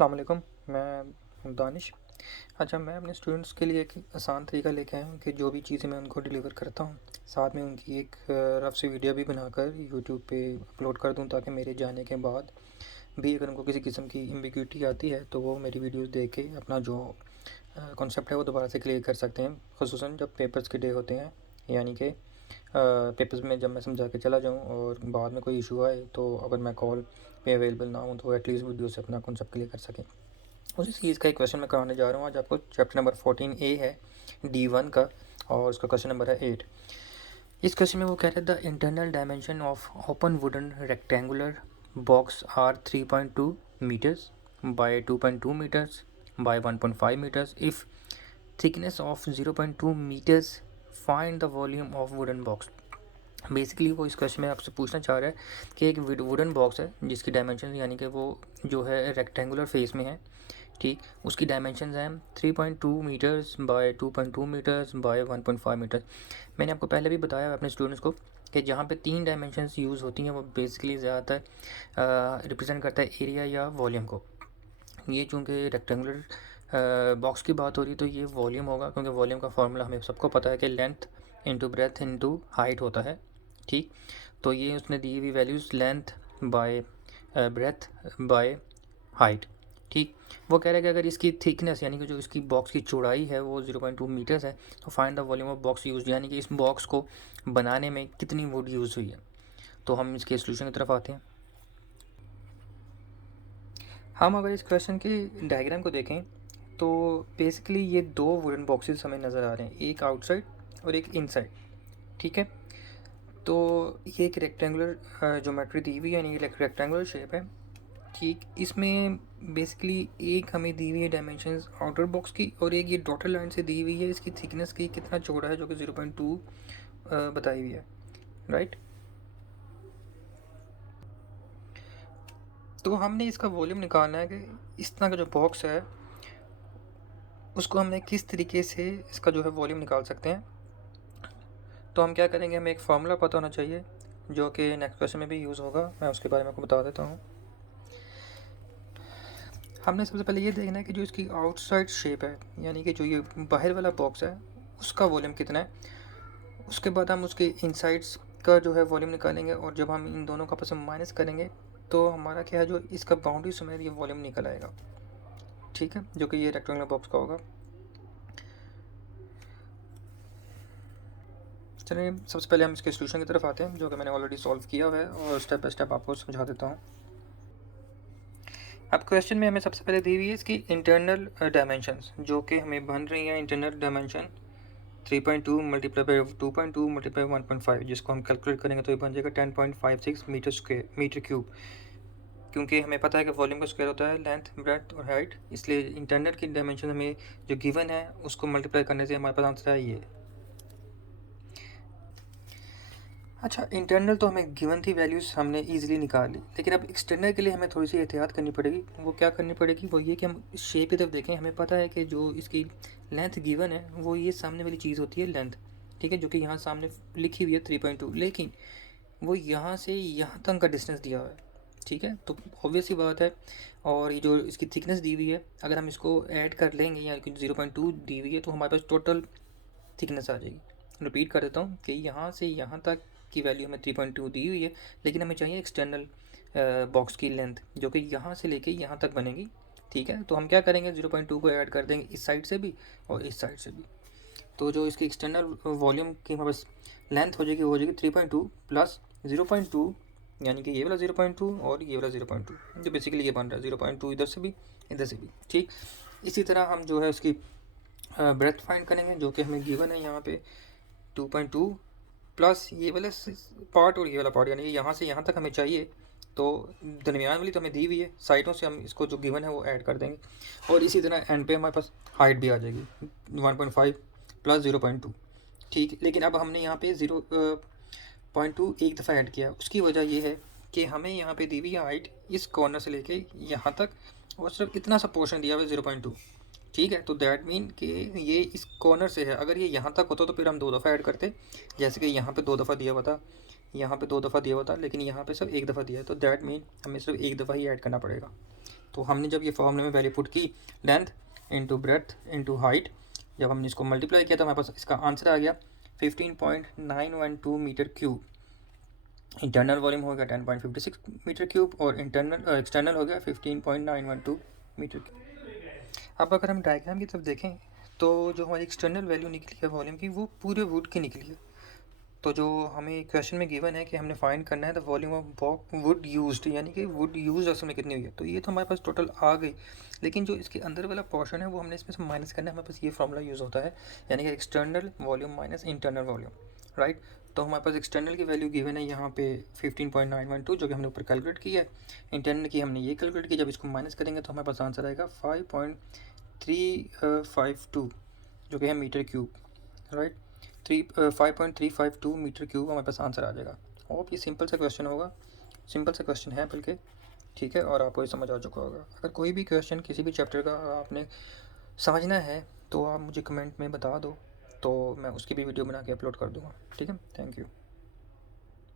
अस्सलाम वालेकुम। मैं दानिश। अच्छा, मैं अपने स्टूडेंट्स के लिए एक आसान तरीका लेके आया हूँ कि जो भी चीज़ें मैं उनको डिलीवर करता हूँ, साथ में उनकी एक रफ सी वीडियो भी बनाकर यूट्यूब पे अपलोड कर दूँ, ताकि मेरे जाने के बाद भी अगर उनको किसी किस्म की एम्बिग्यूटी आती है तो वो मेरी वीडियोस देख के अपना जो कॉन्सेप्ट है वो दोबारा से क्लियर कर सकते हैं, ख़ुसूसन जब पेपर्स के डे होते हैं। यानी कि पेपर्स में जब मैं समझा के चला जाऊँ और बाद में कोई इशू आए तो अगर मैं कॉल पे अवेलेबल ना हूँ तो एटलीस्ट वीडियो से अपना कॉन्सेप्ट क्लियर कर सकें। उसी चीज़ का एक क्वेश्चन मैं कराने जा रहा हूँ आज आपको। चैप्टर नंबर 14A है D1 का, और उसका क्वेश्चन नंबर है 8। इस क्वेश्चन में वो कह रहे थे the internal dimension of open wooden rectangular box are 3.2 meters by 2.2 meters by 1.5 meters. If thickness of 0.2 meters find the volume of wooden box. Basically वो इस क्वेश्चन में आपसे पूछना चाह रहा है कि एक वुडन बॉक्स है जिसकी डायमेंशन यानी कि वो जो है रेक्टेंगुलर फेस में है, ठीक। उसकी डायमेंशंस हैं 3.2 meters by 2.2 meters by 1.5 meters. मैंने आपको पहले भी बताया अपने स्टूडेंट्स को कि जहाँ पे 3 डायमेंशंस यूज़ होती हैं वो बेसिकली ज़्यादातर रिप्रेजेंट करता है एरिया या वॉल्यूम को। ये चूँकि रेक्टेंगुलर बॉक्स की बात हो रही है तो ये वॉल्यूम होगा, क्योंकि वॉल्यूम का फार्मूला हमें सबको पता है कि length into breadth into height होता है, ठीक। तो ये उसने दी हुई values length bye breath by height, ठीक। वो कह रहा है कि अगर इसकी थिकनेस यानी कि जो इसकी बॉक्स की चौड़ाई है वो 0.2 मीटर्स है तो find the volume of box use, यानी कि इस बॉक्स को बनाने में कितनी वुड यूज़ हुई है। तो हम इसके सोल्यूशन की तरफ आते हैं। हम अगर इस क्वेश्चन की डायग्राम को देखें तो बेसिकली ये दो वुडन बॉक्सेस हमें नज़र आ रहे हैं, एक आउटसाइड और एक इनसाइड, ठीक है। तो ये एक रेक्टेंगुलर ज्योमेट्री दी हुई है, यानी रेक्टेंगुलर शेप है, ठीक। इसमें बेसिकली एक हमें दी हुई है डायमेंशंस आउटर बॉक्स की, और एक ये डॉटर लाइन से दी हुई है इसकी थिकनेस की कितना चौड़ा है, जो कि 0.2 बताई हुई है, राइट। तो हमने इसका वॉल्यूम निकालना है कि इस तरह का जो बॉक्स है उसको हमने किस तरीके से इसका जो है वॉल्यूम निकाल सकते हैं। तो हम क्या करेंगे, हमें एक फार्मूला पता होना चाहिए जो कि नेक्स्ट क्वेश्चन में भी यूज़ होगा, मैं उसके बारे में आपको बता देता हूँ। हमने सबसे पहले ये देखना है कि जो इसकी आउटसाइड शेप है, यानी कि जो ये बाहर वाला बॉक्स है उसका वॉल्यूम कितना है। उसके बाद हम उसके इनसाइड्स का जो है वॉल्यूम निकालेंगे, और जब हम इन दोनों का आपस में माइनस करेंगे तो हमारा क्या है, जो इसका बाउंड्री समेत ये वॉल्यूम निकल आएगा, ठीक है, जो कि ये रेक्टेंगुलर बॉक्स का होगा। चलिए सबसे पहले हम इसके सोल्यूशन की तरफ आते हैं, जो कि मैंने ऑलरेडी सॉल्व किया हुआ है, और स्टेप बाय स्टेप आपको समझा देता हूँ। अब क्वेश्चन में हमें सबसे पहले दी हुई है इसकी इंटरनल डायमेंशंस, जो कि हमें बन रही हैं internal dimension 3.2 multiply by 2.2 multiply 1.5, जिसको हम कैलकुलेट करेंगे तो ये बन जाएगा 10.56 मीटर क्यूब। क्योंकि हमें पता है कि वॉल्यूम का स्क्वायर होता है लेंथ ब्रेथ और हाइट, इसलिए इंटरनल की डायमेंशन हमें जो गिवन है उसको मल्टीप्लाई करने से हमारे पास आंसर है ये। अच्छा, इंटरनल तो हमें गिवन थी वैल्यूज़, हमने इजीली निकाल ली, लेकिन अब एक्सटर्नल के लिए हमें थोड़ी सी एहतियात करनी पड़ेगी। वो क्या करनी पड़ेगी, वो ये कि हम इस शेप की तरफ देखें। हमें पता है कि जो इसकी लेंथ गिवन है वो ये सामने वाली चीज़ होती है लेंथ, ठीक है, जो कि यहाँ सामने लिखी हुई है 3.2, लेकिन वो यहाँ से यहाँ तक का डिस्टेंस दिया हुआ है, ठीक है। तो ऑब्वियस सी बात है, और ये जो इसकी थिकनेस दी हुई है अगर हम इसको ऐड कर लेंगे, या 0.2 दी हुई है तो हमारे पास टोटल थिकनेस आ जाएगी। रिपीट कर देता हूँ कि यहाँ से यहाँ तक की वैल्यू हमें 3.2 दी हुई है, लेकिन हमें चाहिए एक्सटर्नल बॉक्स की लेंथ जो कि यहाँ से लेके यहाँ तक बनेगी, ठीक है। तो हम क्या करेंगे, 0.2 को ऐड कर देंगे इस साइड से भी और इस साइड से भी। तो जो इसकी एक्सटर्नल वॉल्यूम की हमारे पास लेंथ हो जाएगी, वो हो जाएगी 3.2 प्लस 0.2, यानी कि ये वाला 0.2 और ये वाला 0.2, जो बेसिकली ये बन रहा है 0.2 इधर से भी इधर से भी, ठीक। इसी तरह हम जो है उसकी ब्रेथ फाइंड करेंगे, जो कि हमें गिवन है यहाँ पे 2.2 प्लस ये वाला पार्ट और ये वाला पार्ट, यानी यहाँ से यहाँ तक हमें चाहिए, तो दरमियान वाली तो हमें दी हुई है, साइडों से हम इसको जो गिवन है वो ऐड कर देंगे, और इसी तरह एंड पे हमारे पास हाइट भी आ जाएगी 1.5 प्लस 0.2, ठीक। लेकिन अब हमने यहाँ पे 0.2 एक दफ़ा ऐड किया, उसकी वजह ये है कि हमें यहाँ पे दी हुई है हाइट इस कॉर्नर से लेके यहाँ तक, और सिर्फ इतना सा पोर्शन दिया हुआ है 0.2, ठीक है। तो दैट मीन कि ये इस कॉर्नर से है, अगर ये यहाँ तक होता तो फिर हम 2 दफ़ा ऐड करते, जैसे कि यहाँ पे 2 दफ़ा दिया हुआ था, यहाँ पे 2 दफ़ा दिया हुआ था, लेकिन यहाँ पे सिर्फ एक दफ़ा दिया है, तो दैट मीन हमें सिर्फ एक दफ़ा ही ऐड करना पड़ेगा, तो हमने जब ये फॉर्मूले में वैल्यू पुट की, length into breadth into height, जब हमने इसको मल्टीप्लाई किया तो हमारे पास इसका आंसर आ गया 15.912 मीटर क्यूब। इंटरनल वॉल्यूम हो गया 10.56 मीटर क्यूब और एक्सटर्नल हो गया 15.912 मीटर क्यूब। अब अगर हम डायग्राम की तरफ देखें तो जो हमारी एक्सटर्नल वैल्यू निकली है वॉल्यूम की, वो पूरे वुड की निकली है। तो जो हमें क्वेश्चन में गिवन है कि हमने फाइंड करना है the volume of would used, यानी कि वुड यूज असल में कितनी हुई है। तो ये तो हमारे पास टोटल आ गई, लेकिन जो इसके अंदर वाला पोर्शन है वो हमने इसमें से माइनस करना है। हमारे पास ये फॉर्मूला यूज़ होता है, यानी कि external volume minus internal volume, right. तो हमारे पास एक्सटर्नल की वैल्यू गिवन है यहाँ पे 15.912, जो कि हमने ऊपर कैलकुलेट किया है। इंटरनल की हमने ये कैलकुलेट की, जब इसको माइनस करेंगे तो हमारे पास आंसर आएगा 5.352, जो कि है meter cube, right. 5.352 meter cube हमारे पास आंसर आ जाएगा। और ये सिंपल सा क्वेश्चन होगा, सिंपल सा क्वेश्चन है बल्कि, ठीक है। और आपको ये समझ आ चुका होगा। अगर कोई भी क्वेश्चन किसी भी चैप्टर का आपने समझना है तो आप मुझे कमेंट में बता दो, तो मैं उसकी भी वीडियो बना के अपलोड कर दूँगा, ठीक है। Thank you.